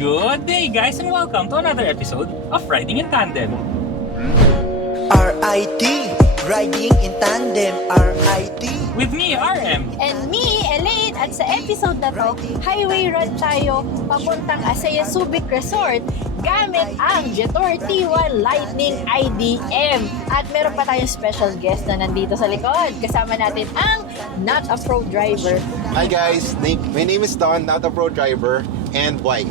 Good day guys and welcome to another episode of Riding in Tandem. RIT, Riding in Tandem, RIT. With me, RM. And me, Elaine, at sa episode na to, highway run tayo papuntang Asaya Subic Resort gamit ang Jetour T1 Lightning IDM. At meron pa tayong special guest na nandito sa likod. Kasama natin ang Not a Pro Driver. Hi guys, my name is Don, not a pro driver, and wife.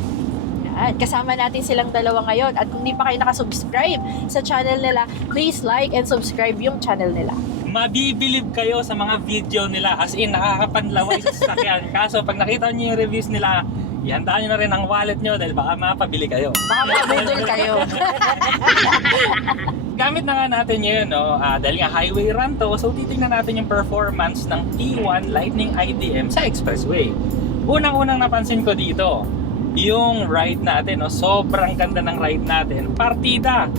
At kasama natin silang dalawa ngayon. At kung di pa kayo nakasubscribe sa channel nila, please like and subscribe yung channel nila. Mabibilib kayo sa mga video nila as in nakakapanlaway sa sasakyan. Kaso pag nakita niyo yung reviews nila, ihandaan niyo na rin ang wallet niyo dahil baka mapabili kayo. Baka mabudol kayo. Gamit na nga natin yun, no? Dahil nga highway run to, so titingnan natin yung performance ng T1 Lightning IDM sa expressway. Unang-unang napansin ko dito, yung ride natin, no? Sobrang ganda ng ride natin. Partida!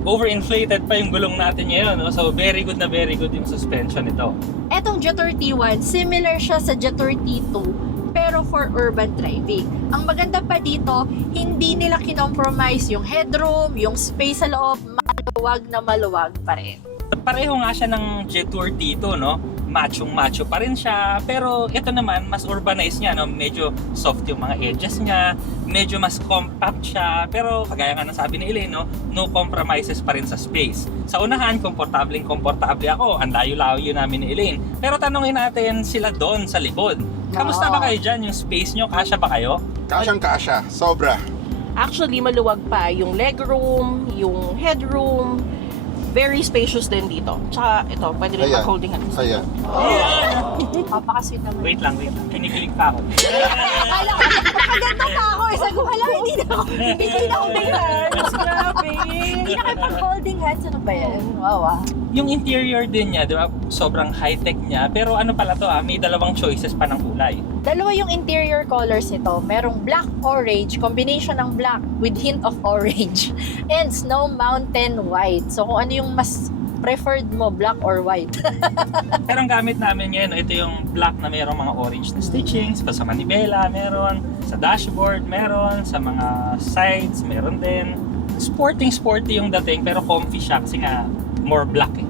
Overinflated pa yung gulong natin ngayon, no? So very good yung suspension nito. Etong Jetour T1, similar siya sa Jetour T2, pero for urban driving. Ang maganda pa dito, hindi nila kinompromise yung headroom, yung space sa loob, maluwag pa rin. Pareho nga siya ng Jetour T2, no? Macho pa rin siya, pero ito naman mas urbanized niya, no? Medyo soft yung mga edges niya, medyo mas compact siya, pero kagaya nga ng sabi ni Elaine, no compromises pa rin sa space. Sa unahan, komportable ako, ang layo-layo namin ni Elaine. Pero tanungin natin sila doon sa likod. Kamusta ba kayo dyan? Yung space nyo, kasya ba kayo? Kasyang-kasya, sobra. Actually, maluwag pa yung legroom, yung headroom. Very spacious din dito. Tsaka ito, pwede rin Ayan. mag-holding hands. Ayan. Papakasweet naman. Wait lang. Kinikilig pa ako. Akala ko, pagkaganda pa ako. Sabi ko, hala, hindi na holding hands. Grabe. Hindi na kayo pag-holding hands. Ano ba yan? Wow, Yung interior din niya, di ba? Sobrang high-tech niya. Pero ano pala to, may dalawang choices pa ng kulay. Dalawa yung interior colors nito. Merong black-orange, combination ng black with hint of orange. And snow mountain white. So kung ano yung mas preferred mo, black or white. Pero ang gamit namin ngayon, ito yung black na mayroong mga orange na stitchings, sa manibela meron, sa dashboard meron, sa mga sides meron din. Sporty yung dating pero comfy siya kasi nga more black eh.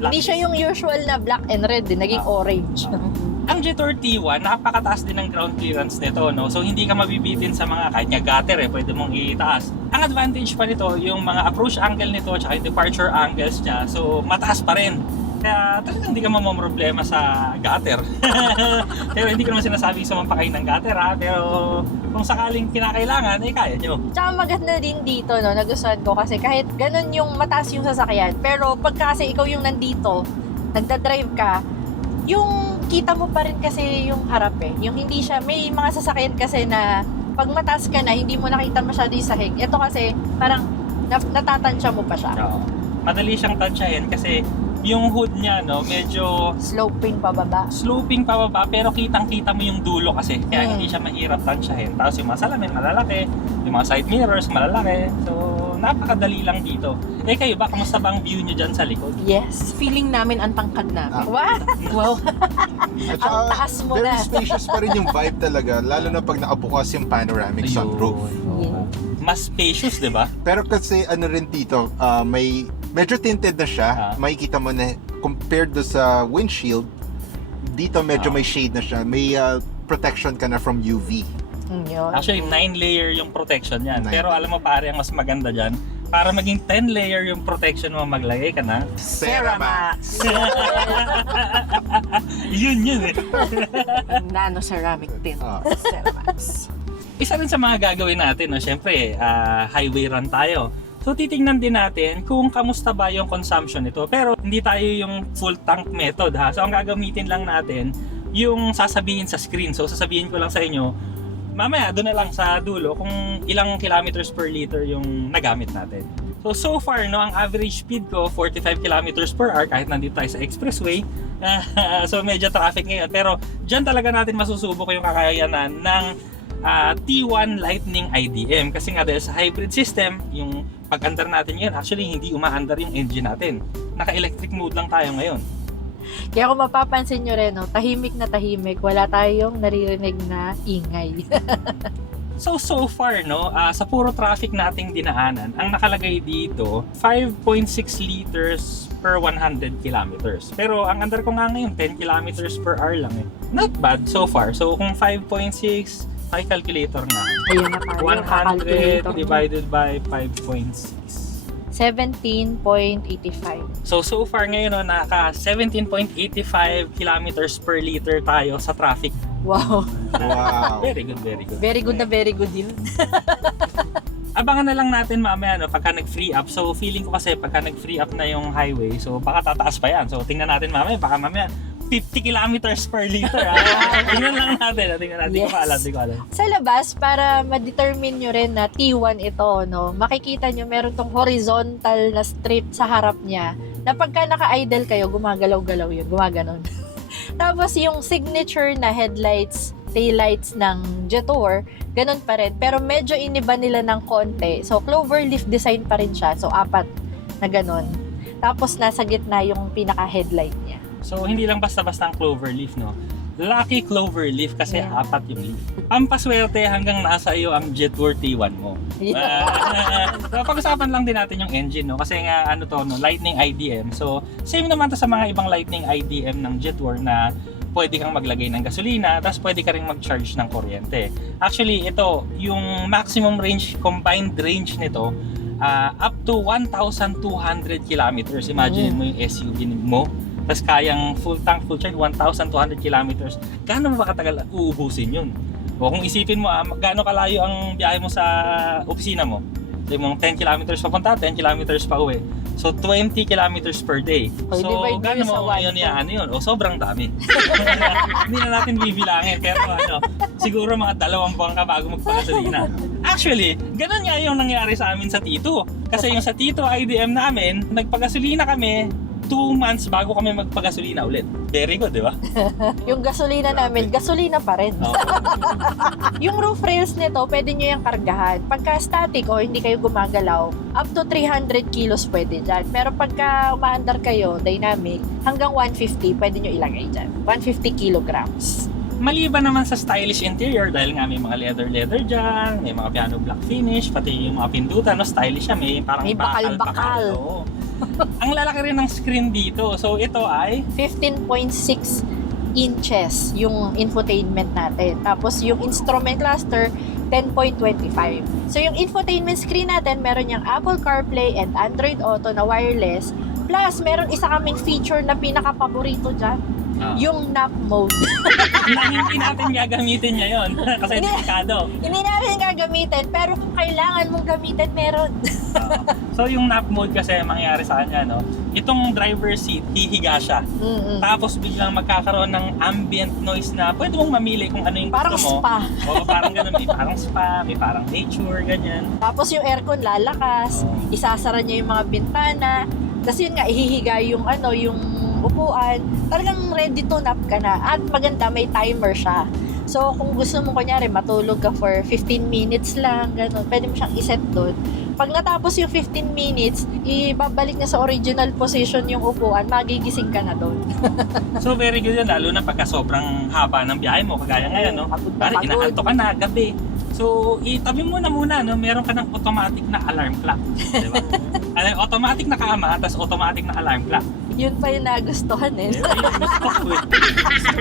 Black. Hindi siya yung usual na black and red, naging orange. Ang Jetour T1, napakataas din ng ground clearance nito, no? So hindi ka mabibitin sa mga kahit nga gutter pwede mong itaas. Ang advantage pa nito, yung mga approach angle nito at yung departure angles niya, so mataas pa rin. Kaya talagang hindi ka mamamroblema sa gutter. Pero hindi ko naman sinasabing sumampa kayo ng gutter pero kung sakaling kinakailangan, kaya nyo. Tsaka maganda din dito, no, nagustuhan ko kasi kahit ganun yung mataas yung sasakyan, pero pagka kasi ikaw yung nandito, nagdadrive ka, yung kita mo pa rin kasi yung harap eh. Yung hindi siya, may mga sasakyan kasi na pag mataas ka na, hindi mo nakita masyado yung sahig. Ito kasi parang natatansya mo pa siya. Oo. Madali siyang tansyahin kasi yung hood niya, no, medyo Sloping pababa. sloping pababa pero kitang-kita mo yung dulo kasi kaya hindi siya mahirap tansyahin. Tapos yung mga salamin malalaki, yung mga side mirrors malalaki. So napakadali lang dito. Kayo ba, kamusta ba ang view nyo dyan sa likod? Yes. Feeling namin ang tangkad namin. Wow! Wow. At Ang taas mo very na. spacious pa rin yung vibe talaga, lalo na pag nakabukas yung panoramic sunroof. Yeah. Mas spacious, di ba? Pero kasi ano rin dito, may medyo tinted na siya. Makikita mo na compared do sa windshield, dito medyo may shade na siya. May protection ka na from UV. Yun. Actually, 9-layer yung protection yan. 9. Pero alam mo pare, ang mas maganda dyan, para maging 10-layer yung protection mo, maglagay ka na. Ceramax. Yun eh. Nano ceramic tin. Ceramax. Isa rin sa mga gagawin natin, no? Siyempre, highway run tayo. So titingnan din natin kung kamusta ba yung consumption nito. Pero hindi tayo yung full tank method ha. So ang gagamitin lang natin yung sasabihin sa screen. So sasabihin ko lang sa inyo, mamaya doon na lang sa dulo kung ilang kilometers per liter yung nagamit natin. So far, no, ang average speed ko 45 kilometers per hour kahit nandito tayo sa expressway. So medyo traffic ngayon. Pero dyan talaga natin masusubok yung kakayanan ng T1 Lightning IDM. Kasi nga dahil sa hybrid system, yung pag-andar natin ngayon, actually hindi umaandar yung engine natin. Naka-electric mode lang tayo ngayon. Kaya kung mapapansin nyo rin, no, tahimik na tahimik, wala tayong naririnig na ingay. So far, no, sa puro traffic nating dinaanan, ang nakalagay dito, 5.6 liters per 100 kilometers. Pero ang under ko nga ngayon, 10 kilometers per hour lang eh. Not bad so far. So kung 5.6, may calculator nga. Ayun na tayo. 100 divided by 5.6. 17.85. So far ngayon, no, naka 17.85 kilometers per liter tayo sa traffic. Wow. Wow. Very good, very good. Very good na very good yun. Abangan na lang natin mamaya no, pagka nag-free up. So feeling ko kasi pagka nag-free up na yung highway, so baka tataas pa yan. So tingnan natin mamaya, baka mamaya 50 kilometers per liter. Tingnan lang natin, tingnan natin. Yes. Di ko alam. Sa labas, para ma-determine nyo rin na T1 ito, no, makikita nyo meron tong horizontal na strip sa harap niya na pagka naka-idle kayo, gumagalaw-galaw yun, gumaganon. Tapos yung signature na headlights, taillights ng Jetour, ganun pa rin. Pero medyo iniba nila ng konti. So, cloverleaf design pa rin siya. So, 4 na ganun. Tapos, nasa gitna yung pinaka-headlight niya. So hindi lang basta-basta ang cloverleaf, no? Lucky cloverleaf kasi Yeah. 4 yung leaf. Pampaswerte hanggang nasa iyo ang Jetour T1 mo. So, pag-usapan lang din natin yung engine, no? Kasi nga ano to, no, Lightning IDM. So same naman to sa mga ibang Lightning IDM ng Jetour na pwede kang maglagay ng gasolina, tapos pwede ka rin mag-charge ng kuryente. Actually, ito, yung maximum range, combined range nito, up to 1,200 kilometers. Imagine mo yung SUV mo. Tapos kayang full tank, full charge, 1,200 kilometers. Gaano mo ba katagal uubusin yun? O kung isipin mo, gaano kalayo ang biyahe mo sa opisina mo? Sabi mo, 10 kilometers papunta, 10 kilometers pa uwi. So, 20 kilometers per day. O, So, divide mo gaano yun sa mo yun, 1.2. ano yun? O, sobrang dami. Hindi na natin bibilangin. Pero ano, siguro mga 2 buwan ka bago magpagasolina. Actually, ganun nga yung nangyari sa amin sa T2. Kasi yung sa T2 IDM namin, nagpagasolina kami 2 months bago kami magpagasolina ulit. Very good, di ba? Yung gasolina namin, gasolina pa rin. Oo. Yung roof rails nito, pwede nyo yung kargahan. Pagka static o hindi kayo gumagalaw, up to 300 kilos pwede dyan. Pero pagka umaandar kayo, dynamic, hanggang 150 pwede nyo ilagay dyan. 150 kilograms. Maliban naman sa stylish interior dahil nga may mga leather dyan, may mga piano black finish, pati yung mga pindutan, no, stylish siya, may parang May bakal-bakal. Oo. Ang lalaki rin ng screen dito. So ito ay 15.6 inches yung infotainment natin. Tapos yung instrument cluster, 10.25. So yung infotainment screen natin, meron yung Apple CarPlay and Android Auto na wireless. Plus, meron isa kaming feature na pinaka-paborito dyan. Yung nap mode. na hindi natin gagamitin ngayon kasi delikado. Hindi natin gagamitin, pero kung kailangan mong gamitin, meron. So yung nap mode kasi mangyayari sa kanya, no? Itong driver seat, hihiga siya. Tapos biglang magkakaroon ng ambient noise na pwede mong mamili kung ano yung Parang gusto mo. spa. Oo, parang ganun. May parang spa, may parang nature, ganyan. Tapos yung aircon lalakas, isasara niya yung mga bintana. Tapos yun nga, ihihiga yung yung upuan. Talagang ready to nap ka na. At maganda, may timer siya. So, kung gusto mo kunyari, matulog ka for 15 minutes lang, ganun, pwede mo siyang iset doon. Pag natapos yung 15 minutes, ibabalik na sa original position yung upuan, magigising ka na doon. So very good yun, lalo na pagka sobrang haba ng biyahe mo, kagaya ngayon, no? Pagod na Pare, pagod. inaanto ka na, gabi. So, itabi mo na muna, no? Meron ka ng automatic na alarm clock. Diba? Automatic na kama, tapos automatic na alarm clock. Yun pa yung nagustuhan eh. Diba? Yung gusto ko eh.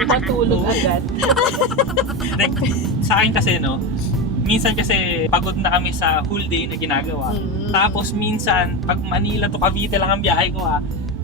Matulog Oo. agad. Like, sa akin kasi, no? Minsan kasi pagod na kami sa whole day na ginagawa. Tapos minsan, pag Manila to Cavite lang ang biyahe ko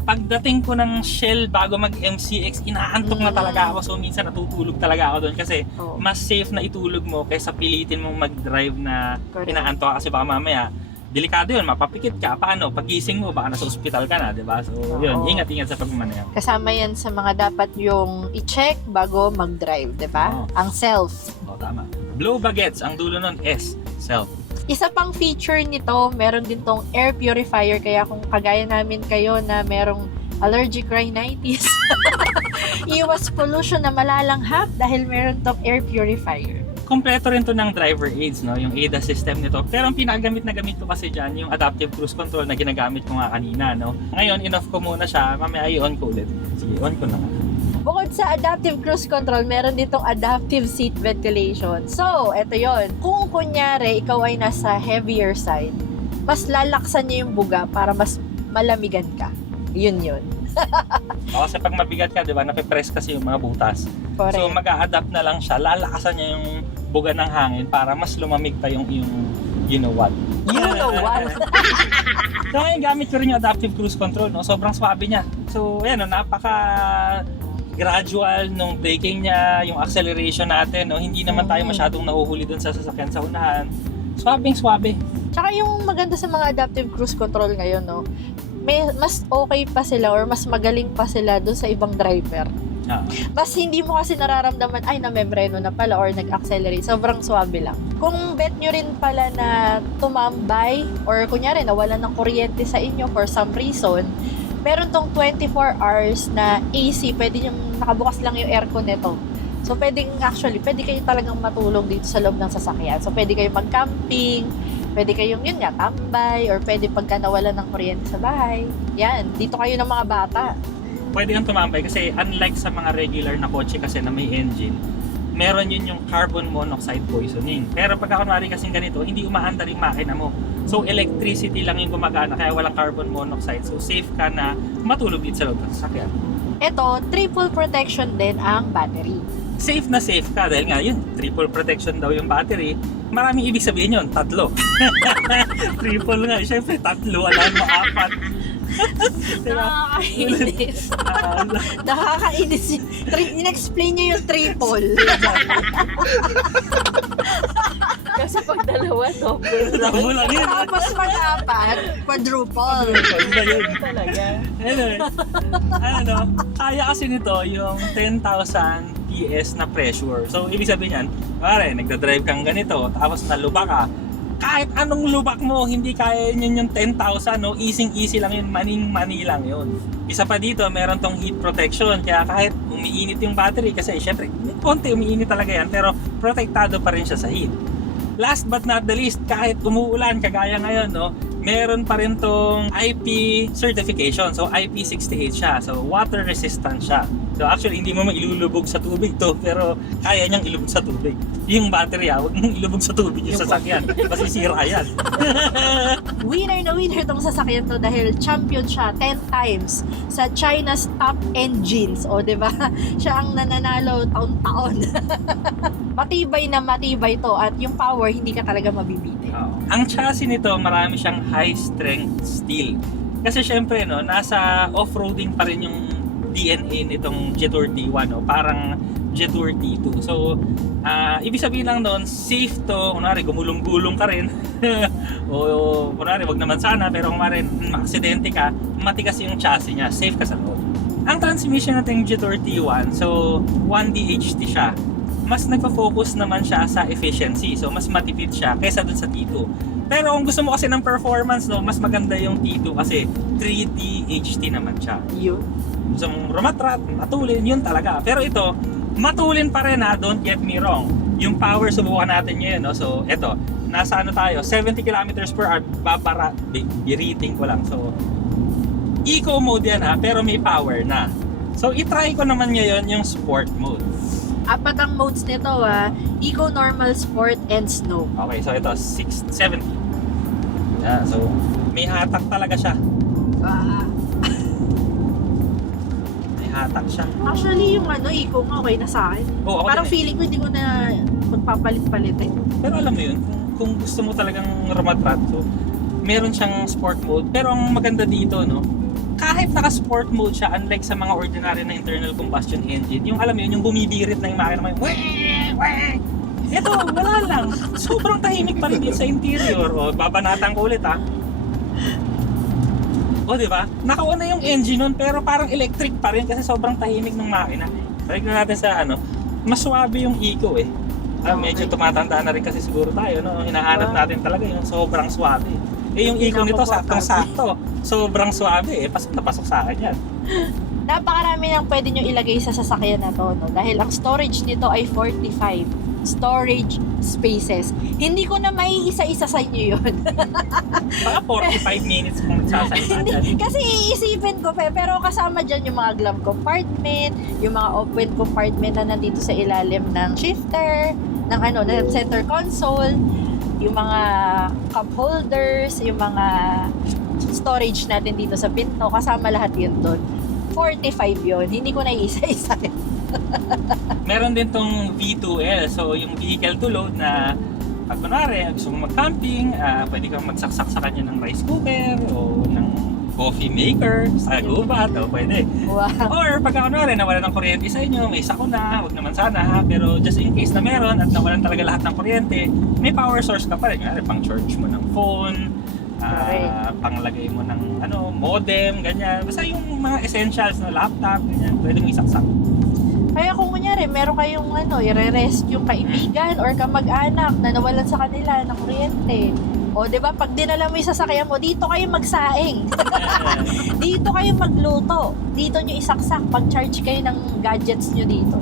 pagdating ko ng Shell bago mag-MCX, inaantok na talaga ako. So minsan natutulog talaga ako doon kasi Oo. mas safe na itulog mo kaysa pilitin mong mag-drive na Correct. inaantok ka kasi baka mamaya delikado yun, mapapikit ka. Paano? Pagising mo, baka nasa ospital ka na, di ba? So yun, Oo. ingat-ingat sa pagmamaneho. Kasama yan sa mga dapat yung i-check bago mag-drive, di ba? Oo. Ang self. O, tama. Blow bagets, ang dulo nun S, self. Isa pang feature nito, meron din tong air purifier. Kaya kung kagaya namin kayo na merong allergic rhinitis, iwas pollution na malalanghap dahil meron tong air purifier. Kompleto rin to ng driver aids, no? Yung ADAS system nito. Pero ang pinagamit na gamit ko kasi dyan, yung adaptive cruise control na ginagamit ko nga kanina, no? Ngayon, in-off ko muna siya, mamaya i-on ko ulit. Sige, on ko na nga. Bukod sa adaptive cruise control, meron ditong adaptive seat ventilation. So, eto yon. Kung kunyari, ikaw ay nasa heavier side, mas lalaksan niya yung buga para mas malamigan ka. Yun. O, kasi pag mabigat ka, di ba, napipress kasi yung mga butas. Correct. So mag-a-adapt na lang siya, lalakasan niya yung buga ng hangin para mas lumamig pa yung you know what. You know what? So ngayon gamit ko rin yung adaptive cruise control, no? Sobrang swabe niya. So ayan, no, napaka gradual nung braking niya, yung acceleration natin, no? Hindi naman tayo masyadong nahuhuli dun sa sasakyan sa unahan. Swabe. Tsaka yung maganda sa mga adaptive cruise control ngayon, no? Mas okay pa sila or mas magaling pa sila dun sa ibang driver. Mas hindi mo kasi nararamdaman, ay namembreno na pala or nag-accelerate. Sobrang swabe lang. Kung bet nyo rin pala na tumambay or kunyari nawalan ng kuryente sa inyo for some reason, meron tong 24 hours na AC. Pwede nyo nakabukas lang yung aircon nito. So pwede kayo talagang matulog dito sa loob ng sasakyan. So pwede kayo mag-camping, pwede kayong yun nga, tambay, or pwede pagka nawalan ng kuryente sa bahay. Yan, dito kayo ng mga bata. Pwede kang tumambay kasi unlike sa mga regular na kotse kasi na may engine, meron yun yung carbon monoxide poisoning. Pero pagka kunwari kasing ganito, hindi umaandar yung makina mo. So electricity lang yung gumagana kaya walang carbon monoxide. So safe ka na matulog dito sa loob ng sasakyan. Ito, triple protection din ang battery. Safe na safe ka dahil nga yun, triple protection daw yung battery. Maraming ibig sabihin yun, 3. Triple nga, syempre 3, alam mo 4. Nakakainis. Nakakainis. In-explain niya yung triple. Kasi pag dalawa, double. Double lang yun. Tapos pag-apat, quadruple. Ba yun? Talaga. Ano, kaya kasi nito yung 10,000 PS na pressure. So, ibig sabihin yan, pare, nagdadrive kang ganito, tapos naluba ka, kahit anong lubak mo, hindi kaya yun yung 10,000, no? Easy lang yun, maning-mani lang yun. Isa pa dito, meron tong heat protection, kaya kahit umiinit yung battery, kasi syempre, konti umiinit talaga yan, pero protektado pa rin siya sa heat. Last but not the least, kahit umuulan, kagaya ngayon, no? Meron pa rin tong IP certification. So IP68 siya. So water resistant siya. So actually hindi mo mailulubog sa tubig to, pero kaya niyang ilubog sa tubig. Yung battery, huwag mong ilubog sa tubig yung sasakyan. Masisira yan. Winner na winner tong sasakyan to dahil champion siya 10 times sa China's top engines. O, diba? Siya ang nananalo taon-taon. Matibay na matibay to at yung power hindi ka talaga mabibiti. Ang chassis nito, marami siyang high strength steel. Kasi syempre, no, nasa off-roading pa rin yung DNA nitong Jetour T1, no? Parang Jetour T2. So, ibig sabihin lang noon, safe to. Kunwari, gumulong-gulong ka rin. O kunwari, wag naman sana, pero kunwari, maksidente ka, matigas yung chassis niya, safe ka sa loob. Ang transmission natin Jetour T1, so 1DHT siya. Mas nagpa-focus naman siya sa efficiency. So, mas matipid siya kaysa dun sa T2. Pero kung gusto mo kasi ng performance, no, mas maganda yung T2 kasi 3DHT naman siya. Yun. Gusto mong rumatrat, matulin, yun talaga. Pero ito, matulin pa rin, ha, don't get me wrong. Yung power, subukan natin ngayon, no? So, ito, nasa ano tayo, 70 kilometers per hour, biriting ko lang. So, eco mode yan, ha, pero may power na. So, itry ko naman ngayon yung sport mode. 4 ang modes nito, Eco, Normal, Sport, and Snow. Okay, so ito, 670. Yeah, so, may hatak talaga siya. May hatak siya. Actually, yung Eco nga okay na sa akin. Oo, okay Parang na eh. feeling ko hindi ko na magpapalit-palit eh. Pero alam mo yun, kung gusto mo talagang rumatrat, so, meron siyang sport mode. Pero ang maganda dito, no, kahit naka-sport mode siya, unlike sa mga ordinary na internal combustion engine, yung alam mo yun, yung bumibirit na yung makina mo, ito, wala lang. Sobrang tahimik pa rin din sa interior. O, babanatan ko ulit, ha. O, di ba? Naka-on na yung engine nun, pero parang electric pa rin kasi sobrang tahimik ng makina. Try na natin sa mas swabe yung eco eh. Medyo tumatanda na rin kasi siguro tayo, no? Hinahanap natin talaga yung sobrang swabe. Yung eco nito, saktong-sakto. Sobrang swabe eh. Pasok na pasok sa akin yan. Napakarami nang pwede nyo ilagay sa sasakyan na to, no? Dahil ang storage nito ay 45. storage spaces. Hindi ko na maiisa-isa sa inyo yun. Baka 45 minutes kung nagsasalita dyan. Kasi iisipin ko, pero kasama dyan yung mga glove compartment, yung mga open compartment na nandito sa ilalim ng shifter, ng ng center console, yung mga cup holders, yung mga storage natin dito sa pinto, kasama lahat yun doon. 45 yun, hindi ko na iisa-isa. Meron din tong V2L, so yung vehicle to load na pag kunwari gusto mo mag-camping, pwede kang magsaksak sa kanya ng rice cooker o ng coffee maker sa gubat, o pwede. Wow. Or pagka kunwari nawala ng kuryente sa inyo, may sakuna, wag naman sana ha, pero just in case na meron at nawalan talaga lahat ng kuryente, may power source ka pa rin, kunwari pang charge mo ng phone, panglagay mo ng modem, ganyan. Basta yung mga essentials na laptop, ganyan, pwede mo isaksak. Kaya kung kunyari, meron kayong i-rescue yung kaibigan or kamag-anak na nawalan sa kanila ng kuryente. O, di ba, pag dinala mo yung sasakyan mo, dito kayo magsaing. Dito kayo magluto. Dito nyo isaksak. Pag-charge kayo ng gadgets nyo dito.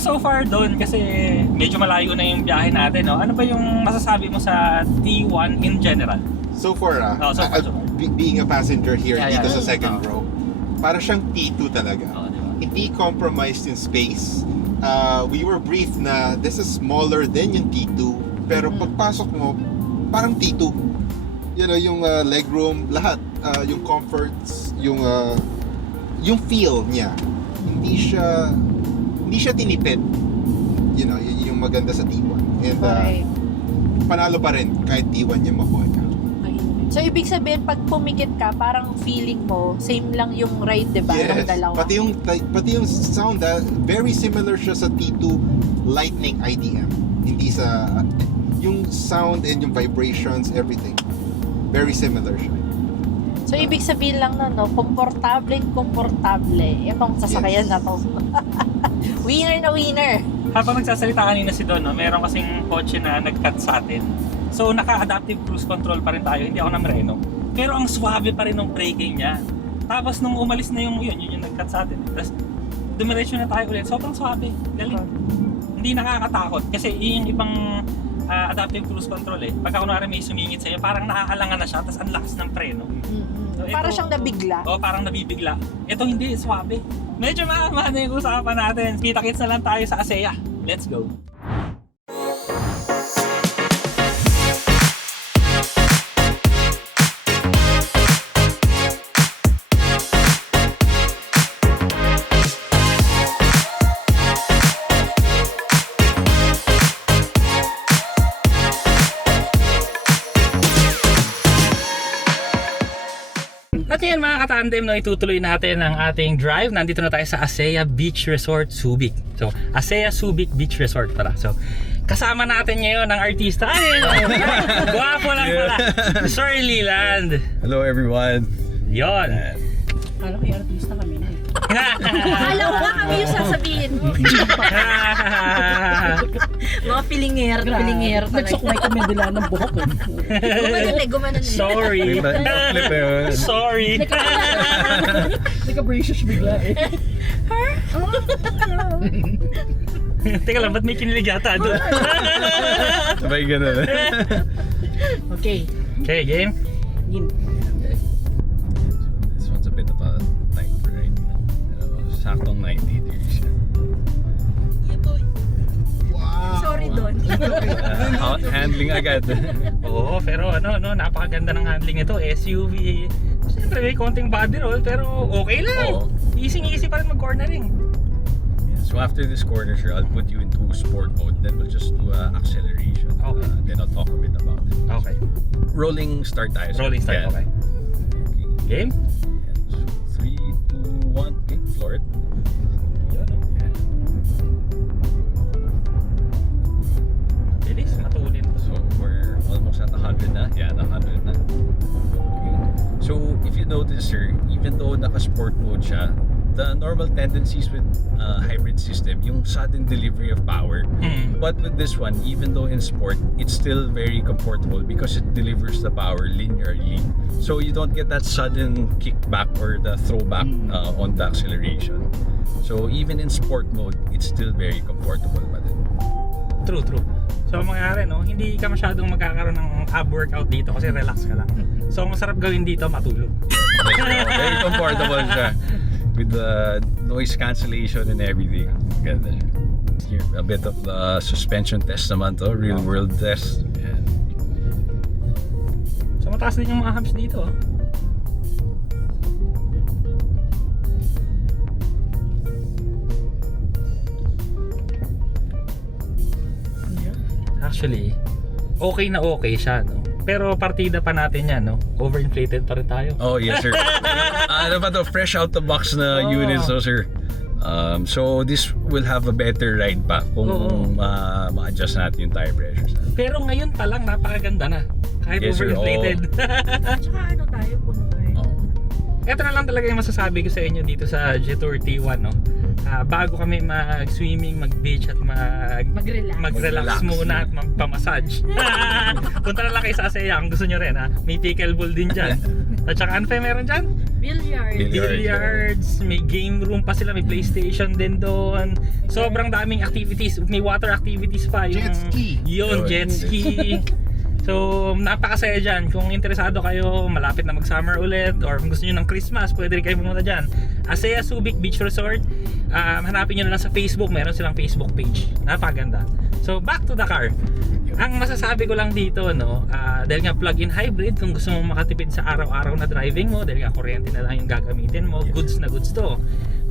So far doon, kasi medyo malayo na yung biyahe natin, no? Ano ba yung masasabi mo sa T1 in general? So far, so far. being a passenger here dito Yeah. sa second row, para siyang T2 talaga. Diba? Hindi compromised in space. We were briefed na this is smaller than yung T2, pero pagpasok mo, parang T2. Yung legroom, lahat, yung comforts, yung feel niya. Hindi siya tinipid. Yung maganda sa T1. And panalo pa rin kahit T1 yung makuha niya. So, ibig sabihin, pag pumikit ka, parang feeling mo, same lang yung ride, di ba? Nung dalawa. Pati yung sound, very similar siya sa T2 Lightning IDM. Hindi sa, yung sound and yung vibrations, everything. Very similar siya. So, ibig sabihin lang komportable itong sasakyan na to. Winner na winner. Habang nagsasalita kanina si Don, meron kasing kotse na nag-cut sa atin. So, naka-adaptive cruise control pa rin tayo, hindi ako namreno. Pero ang suwabe pa rin ng braking niya. Tapos nung umalis na yun yung nag-cut sa atin. Tapos dumiretso na tayo ulit, sobrang suwabe. Galing. Hindi nakakatakot. Kasi yung ibang adaptive cruise control pagka kunwari may sumingit sa'yo, parang nakakalangan na siya, tapos ang lakas ng preno. So, Para siyang nabigla. Parang nabibigla. Ito hindi, suwabe. Medyo mahal yung usapan natin. Kita-kits na lang tayo sa ASEA. Let's go. At yan mga katandem, itutuloy natin ang ating drive. Nandito na tayo sa ASEA Beach Resort Subic. So, ASEA Subic Beach Resort pala. So, kasama natin ngayon ang artista. Ay, guwapo lang pala. Sir Leland. Hello everyone. Yon. Akala ko yung artista kami na Alam ko nga kami yung sasabihin mo. Mga pilinger talaga. Nagsukmay kami nila ng buhok. Gumanon eh. Sorry. Flip yun. Sorry. Nagka-bracious bigla eh. Teka lang, ba't may kinilig yata doon? Sabay ganun. Okay. Okay, game. Yun. This one's a bit of a night ride. Saktong 90 degrees. Sorry, Don. Handling agad. Oo, pero napakaganda ng handling ito. SUV. Siyempre may konting body roll, pero okay lang. Oo. Easy pa rin mag-cornering. So after this corner, sir, I'll put you into sport mode. Then we'll just do acceleration. Okay. Then I'll talk a bit about it. Okay. Rolling start tayo, sir. Rolling start, Yeah. okay. Game? And so 3, 2, 1. Okay, floor it. Yun, oh. Yeah. Bilis, matulin. So we're almost at 100 na. Yeah, 100 na. Okay. So if you notice, sir, even though naka-sport mode siya, the normal tendencies with hybrid system, yung sudden delivery of power. But with this one, even though in sport, it's still very comfortable because it delivers the power linearly. So you don't get that sudden kickback or the throwback on the acceleration. So even in sport mode, it's still very comfortable pa din. True. So ang mangyari, no, hindi ka masyadong magkakaroon ng ab workout dito kasi relax ka lang. So ang masarap gawin dito, matulog. Very comfortable siya. With the noise cancellation and everything. Ganda siya. Here, a bit of the suspension test naman to, real world test. Yeah. So mataas din yung mga humps dito. Actually, okay siya, no? Pero partida pa natin yan, no? Overinflated pa rin tayo. Oh, yes, sir. Ano ba to? Fresh out the box na units, so, sir. So, this will have a better ride pa kung ma-adjust natin yung tire pressures. Pero ngayon pa lang, napakaganda na. Kahit Yes, sir. overinflated. Tsaka ano tayo, puno tayo. Ito na lang talaga yung masasabi ko sa inyo dito sa Jetour T1, no? Bago kami mag-swimming, mag-beach at Mag-relax. mag-relax muna at magpamassage. Punta na lang kayo sa Asea kung gusto nyo rin, ha? May pickleball din dyan. At saka ano pa yung meron dyan? Billiard. Billiards, may game room pa sila, may PlayStation din doon. Sobrang daming activities, may water activities pa. Yung, Jet ski. Yun, jet ski. So, napakasaya dyan. Kung interesado kayo, malapit na mag-summer ulit, or kung gusto nyo ng Christmas, pwede rin kayo pumunta dyan. Asea Subic Beach Resort. Hanapin nyo na lang sa Facebook, meron silang Facebook page. Napakaganda. So, back to the car. Ang masasabi ko lang dito, no, dahil nga plug-in hybrid, kung gusto mo makatipid sa araw-araw na driving mo, dahil nga kuryente na lang yung gagamitin mo, goods na goods to.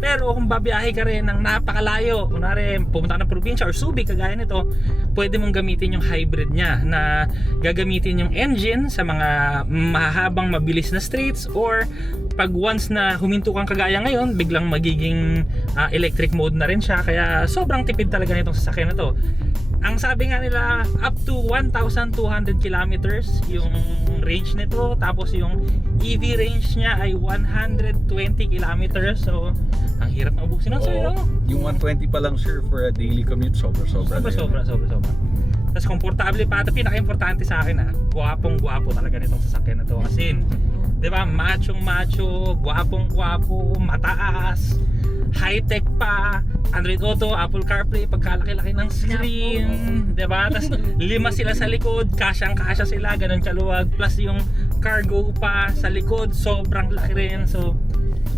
Pero kung babiyahe ka rin ng napakalayo, kunwari pumunta ka ng probinsya or Subic kagaya nito, pwede mong gamitin yung hybrid niya na gagamitin yung engine sa mga mahahabang mabilis na streets, or pag once na huminto kang kagaya ngayon, biglang magiging electric mode na rin siya, kaya sobrang tipid talaga nitong sasakyan na to. Ang sabi nga nila, up to 1,200 kilometers yung range nito, tapos yung EV range niya ay 120 kilometers. So, ang hirap na ubusin nun sa'yo. Yung 120 pa lang, sir, for a daily commute, sobra. Sobra. Tapos komportable pa. Ito pinaka-importante sa akin, gwapong-gwapo talaga nitong sasakyan na to. As in, di ba, machong-macho, gwapong-gwapo, mataas, high-tech pa, Android Auto, Apple CarPlay, pagkalaki-laki ng screen, di ba? Tapos 5 sila sa likod, kasyang-kasya sila, ganun kaluwag, plus yung cargo pa sa likod, sobrang laki rin. So,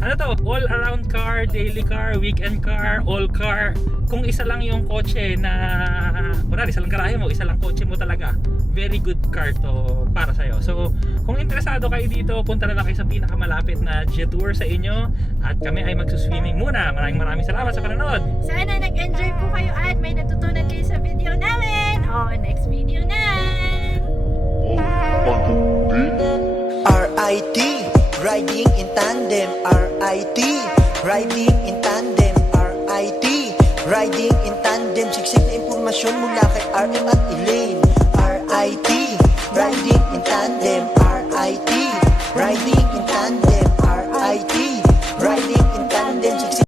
ano to, all around car, daily car, weekend car, all car. Kung isa lang yung kotse na, kunwari, isa lang garahe mo, isa lang kotse mo talaga, very good car to para sa'yo. So, kung interesado kayo dito, punta na lang kayo sa pinakamalapit na Jetour sa inyo, at kami ay magsuswimming muna. Maraming salamat sa panonood. Sana nag-enjoy po kayo at may natutunan kayo sa video namin. Next video na! RIT, riding in tandem. RIT, riding in tandem. RIT, riding in tandem. Siksik na impormasyon mula kay RM at Elaine. RIT, riding in tandem. RIT, riding in tandem.